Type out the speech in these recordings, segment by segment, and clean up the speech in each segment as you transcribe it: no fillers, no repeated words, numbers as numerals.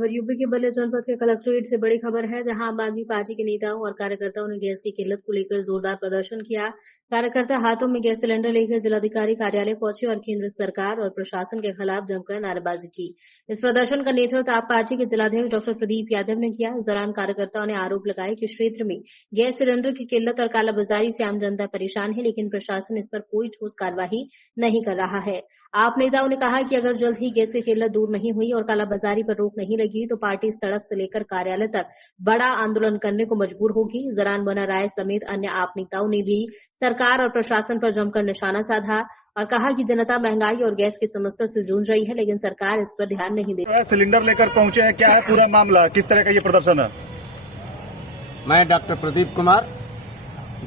खबर यूपी के बलिया जनपद के कलेक्ट्रेट से बड़ी खबर है, जहां आम आदमी पार्टी के नेताओं और कार्यकर्ताओं ने गैस की किल्लत को लेकर जोरदार प्रदर्शन किया। कार्यकर्ता हाथों में गैस सिलेंडर लेकर जिलाधिकारी कार्यालय पहुंचे और केंद्र सरकार और प्रशासन के खिलाफ जमकर नारेबाजी की। इस प्रदर्शन का नेतृत्व आप पार्टी के जिलाध्यक्ष डॉक्टर प्रदीप यादव ने किया। इस दौरान कार्यकर्ताओं ने आरोप लगाया कि क्षेत्र में गैस सिलेंडर की किल्लत और कालाबाजारी से आम जनता परेशान है, लेकिन प्रशासन इस पर कोई ठोस कार्रवाई नहीं कर रहा है। आप नेताओं ने कहा कि अगर जल्द ही गैस की किल्लत दूर नहीं हुई और कालाबाजारी पर रोक नहीं लगी तो पार्टी सड़क से लेकर कार्यालय तक बड़ा आंदोलन करने को मजबूर होगी। इस दौरान मोना राय समेत अन्य आप नेताओं ने भी सरकार और प्रशासन पर जमकर निशाना साधा और कहा कि जनता महंगाई और गैस की समस्या से जूझ रही है, लेकिन सरकार इस पर ध्यान नहीं दे रही। सिलेंडर लेकर पहुंचे हैं, क्या है पूरा मामला, किस तरह का ये प्रदर्शन है? मैं डॉक्टर प्रदीप कुमार,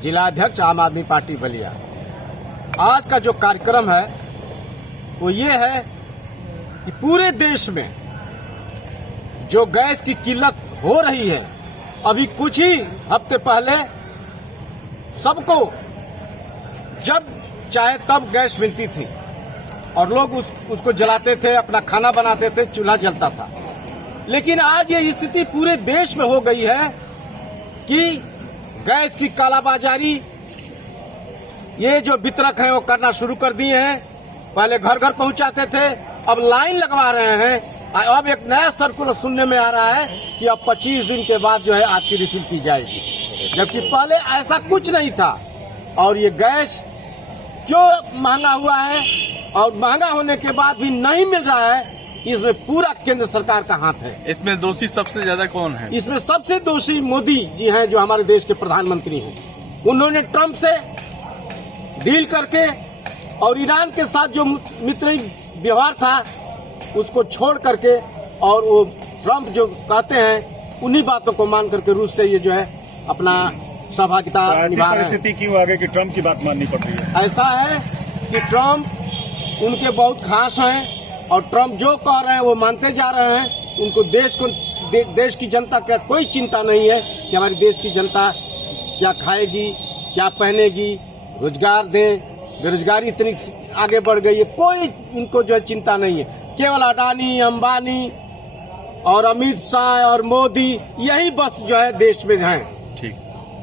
जिलाध्यक्ष आम आदमी पार्टी बलिया। आज का जो कार्यक्रम है वो ये है कि पूरे देश में जो गैस की किल्लत हो रही है, अभी कुछ ही हफ्ते पहले सबको जब चाहे तब गैस मिलती थी और लोग उसको जलाते थे, अपना खाना बनाते थे, चूल्हा जलता था। लेकिन आज ये स्थिति पूरे देश में हो गई है कि गैस की कालाबाजारी ये जो वितरक हैं वो करना शुरू कर दिए हैं। पहले घर घर पहुंचाते थे, अब लाइन लगवा रहे हैं। अब एक नया सर्कुलर सुनने में आ रहा है कि अब 25 दिन के बाद जो है आपकी रिफिल की जाएगी, जबकि पहले ऐसा कुछ नहीं था। और ये गैस क्यों महंगा हुआ है और महंगा होने के बाद भी नहीं मिल रहा है, इसमें पूरा केंद्र सरकार का हाथ है। इसमें दोषी सबसे ज्यादा कौन है? इसमें सबसे दोषी मोदी जी हैं, जो हमारे देश के प्रधानमंत्री हैं। उन्होंने ट्रंप से डील करके और ईरान के साथ जो मित्रई व्यवहार था उसको छोड़ करके, और वो ट्रंप जो कहते हैं उन्हीं बातों को मान करके रूस से ये जो है अपना सहभागिता निभा रहे हैं। परिस्थिति क्यों आ गई कि ट्रंप की बात माननी पड़ रही है? ऐसा है कि ट्रंप उनके बहुत खास हैं और ट्रंप जो कह रहे हैं वो मानते जा रहे हैं। उनको देश की जनता का कोई चिंता नहीं है कि हमारी देश की जनता क्या खाएगी, क्या पहनेगी, रोजगार दें। बेरोजगारी इतनी आगे बढ़ गई है, कोई उनको जो है चिंता नहीं है। केवल अडानी, अंबानी और अमित शाह और मोदी यही बस जो है देश में हैं। ठीक।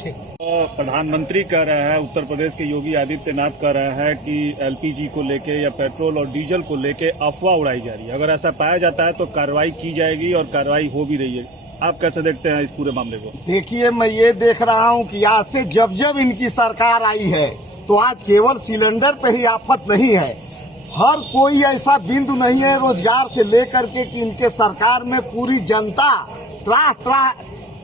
तो प्रधानमंत्री कह रहा है, उत्तर प्रदेश के योगी आदित्यनाथ कह रहा है कि एलपीजी को लेके या पेट्रोल और डीजल को लेके अफवाह उड़ाई जा रही है। अगर ऐसा पाया जाता है तो कार्रवाई की जाएगी और कार्रवाई हो भी रही है। आप कैसे देखते हैं इस पूरे मामले को? देखिए, मैं ये देख रहा हूँ कि आज से जब जब इनकी सरकार आई है तो आज केवल सिलेंडर पे ही आफत नहीं है, हर कोई ऐसा बिंदु नहीं है रोजगार से लेकर के कि इनके सरकार में पूरी जनता त्राह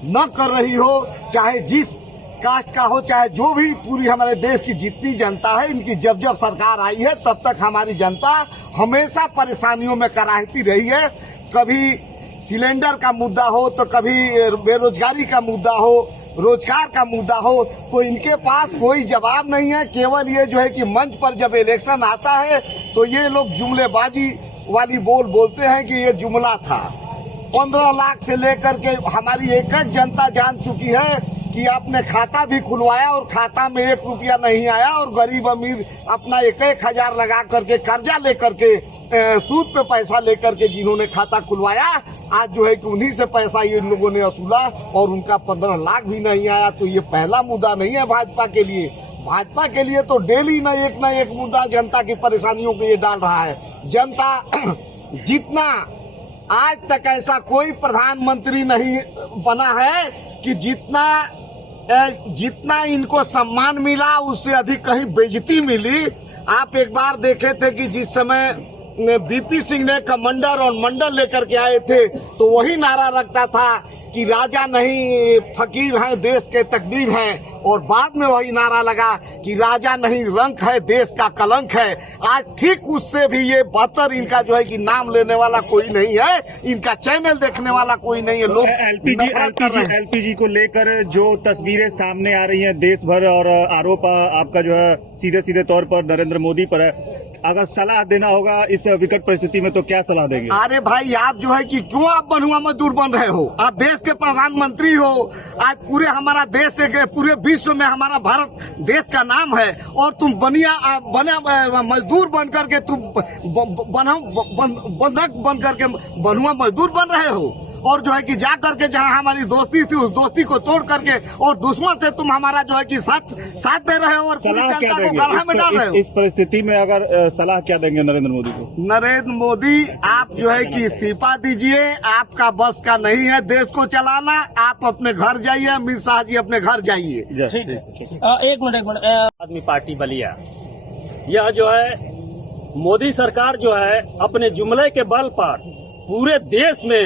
न कर रही हो, चाहे जिस कास्ट का हो, चाहे जो भी, पूरी हमारे देश की जितनी जनता है, इनकी जब जब सरकार आई है तब तक हमारी जनता हमेशा परेशानियों में कराहती रही है। कभी सिलेंडर का मुद्दा हो तो कभी बेरोजगारी का मुद्दा हो, रोजगार का मुद्दा हो, तो इनके पास कोई जवाब नहीं है। केवल ये जो है कि मंच पर जब इलेक्शन आता है तो ये लोग जुमलेबाजी वाली बोलते हैं कि ये जुमला था। 15 लाख से लेकर के हमारी एक एक जनता जान चुकी है कि आपने खाता भी खुलवाया और खाता में 1 रुपया नहीं आया, और गरीब अमीर अपना 1-1 हजार लगा करके कर्जा लेकर के सूद पे पैसा लेकर के जिन्होंने खाता खुलवाया, आज जो है कि उन्हीं से पैसा ये लोगों ने वसूला और उनका 15 लाख भी नहीं आया। तो ये पहला मुद्दा नहीं है भाजपा के लिए। भाजपा के लिए तो डेली न एक मुद्दा जनता की परेशानियों को ये डाल रहा है। जनता जितना आज तक ऐसा कोई प्रधानमंत्री नहीं बना है कि जितना इनको सम्मान मिला उससे अधिक कहीं बेइज्जती मिली। आप एक बार देखे थे कि जिस समय बीपी सिंह ने कमांडर और मंडल लेकर के आए थे तो वही नारा रखता था कि राजा नहीं फकीर हैं, देश के तकदीर हैं, और बाद में वही नारा लगा कि राजा नहीं रंक है, देश का कलंक है। आज ठीक उससे भी ये बदतर इनका जो है कि नाम लेने वाला कोई नहीं है, इनका चैनल देखने वाला कोई नहीं है। लोग एलपीजी को लेकर जो तस्वीरें सामने आ रही हैं देश भर, और आरोप आपका जो है सीधे सीधे तौर पर नरेंद्र मोदी पर है, अगर सलाह देना होगा इस विकट परिस्थिति में तो क्या सलाह देंगे? अरे भाई, आप जो है कि क्यों आप बनुआ मजदूर बन रहे हो? आप देश के प्रधानमंत्री हो। आज पूरे हमारा देश है, पूरे विश्व में हमारा भारत देश का नाम है, और तुम बना मजदूर बन करके तुम बंधक बन करके बनुआ मजदूर बन रहे हो। और जो है कि जा करके जहां हमारी दोस्ती थी उस दोस्ती को तोड़ करके और दुश्मन से तुम हमारा जो है कि साथ दे रहे हो और पूरी सलाह क्या जनता को गड्ढा में डाल रहे देंगे हो। इस परिस्थिति में? अगर सलाह क्या देंगे नरेंद्र मोदी को? नरेंद्र मोदी, आप जो है कि इस्तीफा दीजिए, आपका बस का नहीं है देश को चलाना, आप अपने घर जाइए, अमित शाह जी अपने घर जाइए। एक मिनट आदमी पार्टी बलिया, यह जो है मोदी सरकार जो है अपने जुमले के बल पर पूरे देश में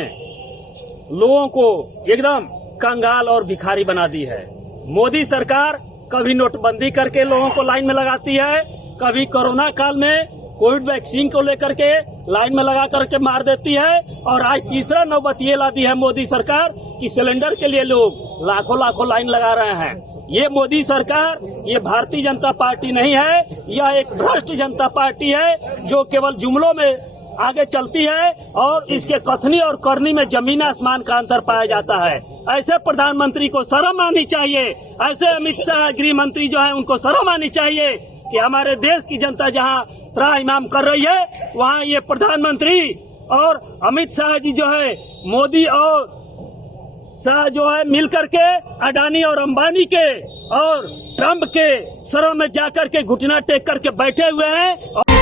लोगों को एकदम कंगाल और भिखारी बना दी है। मोदी सरकार कभी नोटबंदी करके लोगों को लाइन में लगाती है, कभी कोरोना काल में कोविड वैक्सीन को लेकर के लाइन में लगा करके मार देती है, और आज तीसरा नौबत ये ला दी है मोदी सरकार कि सिलेंडर के लिए लोग लाखों लाइन लगा रहे हैं। ये मोदी सरकार, ये भारतीय जनता पार्टी नहीं है, यह एक भ्रष्ट जनता पार्टी है जो केवल जुमलों में आगे चलती है और इसके कथनी और करनी में जमीन आसमान का अंतर पाया जाता है। ऐसे प्रधानमंत्री को शर्म आनी चाहिए, ऐसे अमित शाह गृह मंत्री जो है उनको शर्म आनी चाहिए कि हमारे देश की जनता जहां त्राहिमाम कर रही है वहां ये प्रधानमंत्री और अमित शाह जी जो है मोदी और शाह जो है मिल करके अडानी और अंबानी के और ट्रम्प के सरों में जाकर के घुटना टेक करके बैठे हुए हैं।